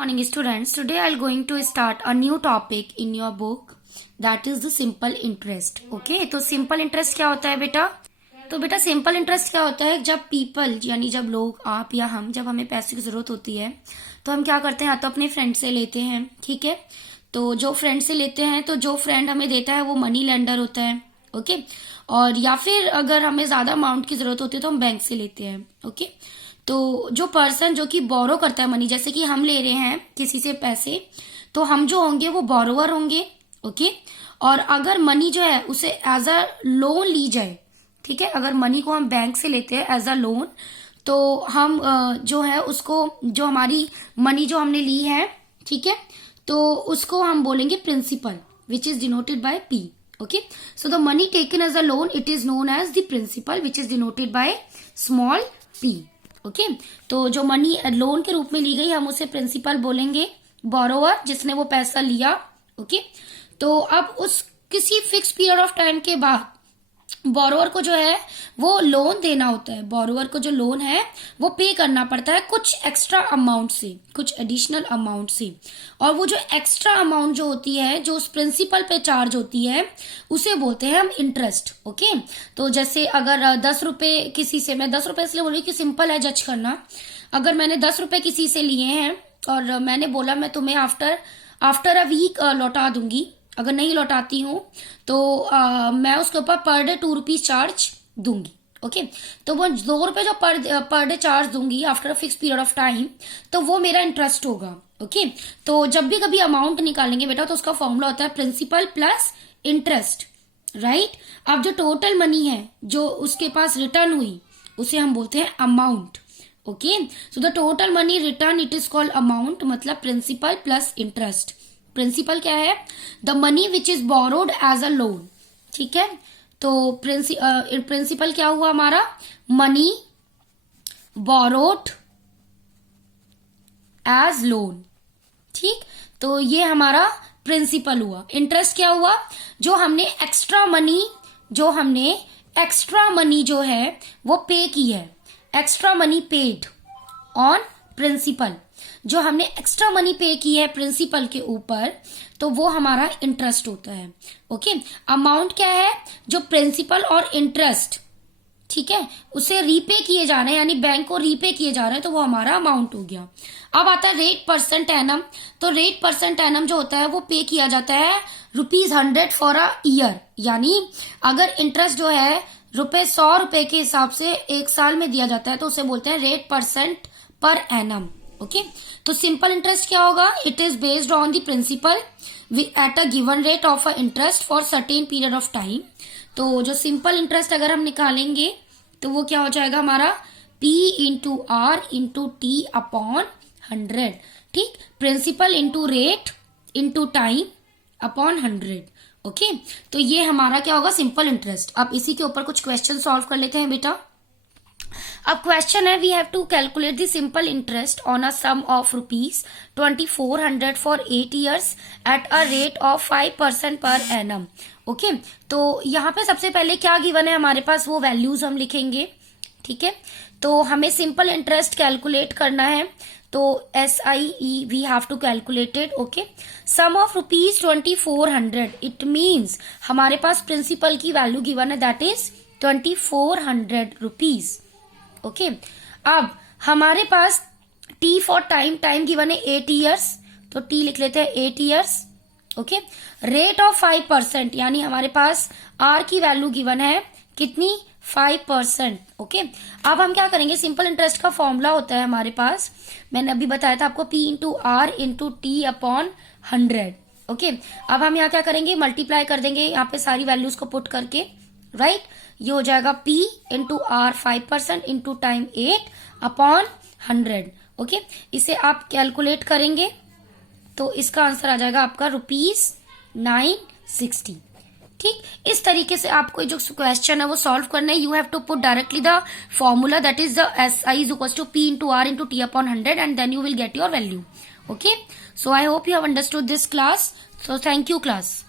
Morning students, today I'll going to start a new topic in your book that is the simple interest. Okay, तो simple interest क्या होता है बेटा? तो बेटा सिंपल इंटरेस्ट क्या होता है? जब पीपल यानी जब लोग, आप या हम, जब हमें पैसे की जरूरत होती है तो हम क्या करते हैं, या तो अपने फ्रेंड से लेते हैं, ठीक है। तो जो फ्रेंड से लेते हैं तो जो फ्रेंड हमें देता है वो मनी लेंडर होता है, ओके। और या फिर अगर हमें ज्यादा अमाउंट की जरूरत होती है तो हम बैंक से लेते हैं, ओके। तो जो पर्सन जो कि बोरो करता है मनी, जैसे कि हम ले रहे हैं किसी से पैसे, तो हम जो होंगे वो बोरोवर होंगे, ओके। और अगर मनी जो है उसे एज अ लोन ली जाए, ठीक है, अगर मनी को हम बैंक से लेते हैं एज अ लोन, तो हम जो है उसको, जो हमारी मनी जो हमने ली है, ठीक है, तो उसको हम बोलेंगे principal, which is denoted by P, okay. So the money taken as a loan, it is known as the principal, which is denoted by small P, okay. तो जो मनी लोन के रूप में ली गई हम उसे प्रिंसिपल बोलेंगे, बोरोवर जिसने वो पैसा लिया, ओके। तो अब उस किसी फिक्स पीरियड ऑफ टाइम के बाद बोरोवर को जो है वो लोन देना होता है, बोरोवर को जो लोन है वो पे करना पड़ता है कुछ एक्स्ट्रा अमाउंट से, कुछ एडिशनल अमाउंट से। और वो जो एक्स्ट्रा अमाउंट जो होती है, जो उस प्रिंसिपल पे चार्ज होती है, उसे बोलते हैं हम इंटरेस्ट, ओके। तो जैसे अगर 10 रुपए किसी से, मैं 10 रुपए इसलिए बोल रही हूँ कि सिंपल है जज करना। अगर मैंने 10 रुपए किसी से लिए हैं और मैंने बोला मैं तुम्हें आफ्टर अ वीक लौटा दूंगी, अगर नहीं लौटाती हूँ तो मैं उसके ऊपर पर डे 2 रुपीज चार्ज दूंगी, ओके। तो वो 2 रुपए जो पर डे चार्ज दूंगी after a fix period of time, तो वो मेरा इंटरेस्ट होगा, ओके। तो जब भी कभी अमाउंट निकालेंगे बेटा तो उसका फॉर्मूला होता है प्रिंसिपल प्लस इंटरेस्ट, राइट। अब जो टोटल मनी है जो उसके पास रिटर्न हुई उसे हम बोलते हैं amount, okay. So the total money return it is called amount, मतलब प्रिंसिपल प्लस इंटरेस्ट। प्रिंसिपल क्या है? The money which is borrowed as a loan, ठीक है। तो प्रिंसिपल क्या हुआ हमारा? मनी बोरोड एज लोन, ठीक। तो ये हमारा प्रिंसिपल हुआ। इंटरेस्ट क्या हुआ? जो हमने एक्स्ट्रा मनी जो है वो पे की है, extra money paid on principal, जो हमने एक्स्ट्रा मनी पे की है प्रिंसिपल के ऊपर, तो वो हमारा इंटरेस्ट होता है, ओके। अमाउंट क्या है? जो प्रिंसिपल और इंटरेस्ट, ठीक है, उसे रीपे किए जा रहे हैं, यानी बैंक को रीपे किए जा रहे हैं, तो वो हमारा अमाउंट हो गया। अब आता है रेट परसेंट एनम। तो रेट परसेंट एनम जो होता है वो पे किया जाता है ₹100 फॉर अ ईयर, यानी अगर इंटरेस्ट जो है ₹100 के हिसाब से एक साल में दिया जाता है तो उसे बोलते हैं rate percent per annum, okay. तो सिंपल इंटरेस्ट क्या होगा? It is based on the principal at a given rate of a interest for certain period of time. तो जो सिंपल इंटरेस्ट अगर हम निकालेंगे तो वो क्या हो जाएगा हमारा? P into R into T upon 100, ठीक। Principal into rate into time upon 100, okay. तो ये हमारा क्या होगा? Simple interest. अब इसी के ऊपर कुछ क्वेश्चन सॉल्व कर लेते हैं बेटा। अब क्वेश्चन है, we have to calculate the simple interest on a sum of ₹2400 for 8 years at a rate of 5% per annum, okay. तो यहाँ पे सबसे पहले क्या गिवन है हमारे पास, वो वैल्यूज हम लिखेंगे, ठीक है। तो हमें सिंपल इंटरेस्ट कैलकुलेट करना है, तो SIE we have to calculated, okay. Sum of ₹2400, it means हमारे पास प्रिंसिपल की वैल्यू गिवन है, दैट इज ₹2400, ओके। अब हमारे पास T फॉर टाइम गिवन है 8 years, तो T लिख लेते हैं 8 years, ओके। रेट ऑफ 5%, यानी हमारे पास R की वैल्यू गिवन है कितनी? 5%, ओके। अब हम क्या करेंगे? सिंपल इंटरेस्ट का फॉर्मूला होता है हमारे पास, मैंने अभी बताया था आपको, P into R into T upon 100, okay. अब हम यहाँ क्या करेंगे? मल्टीप्लाई कर देंगे यहाँ पे सारी वैल्यूज को पुट करके, राइट। ये हो जाएगा P into R 5% into time 8 upon 100, okay. इसे आप कैलकुलेट करेंगे तो इसका आंसर आ जाएगा आपका ₹960, ठीक। इस तरीके से आपको जो क्वेश्चन है वो सॉल्व करना है। You have to put directly the formula, that is the SI is equal to P into R into T upon 100 and then you will get your value, okay. So I hope you have understood this class. So thank you class.